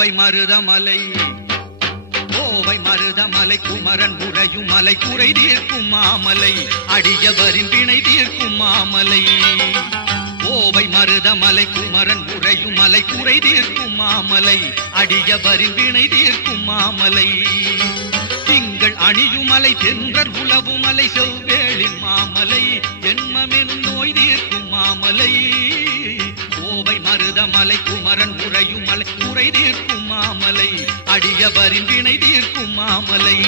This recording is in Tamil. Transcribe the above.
மருதமலை கோவை மருதமலை குமரன் உறையும் மலை குறை தீர்க்கும் மாமலை அடியவரின் வினை தீர்க்கும் மாமலை கோவை மருதமலை குமரன் உறையும் மலை குறை தீர்க்கும் மாமலை அடியவரின் வினை தீர்க்கும் மாமலை திங்கள் அணியும் மலை தென்றர் உலவும் மலை செவ்வேளின் மாமலை ஜென்மமெனும் நோய் தீர்க்கும் மாமலை கோவை மருதமலை குமரன் உறையும் மலை குறை தீர்க்கும் மாமலை அடியவரின் வினை தீர்க்கும் மாமலை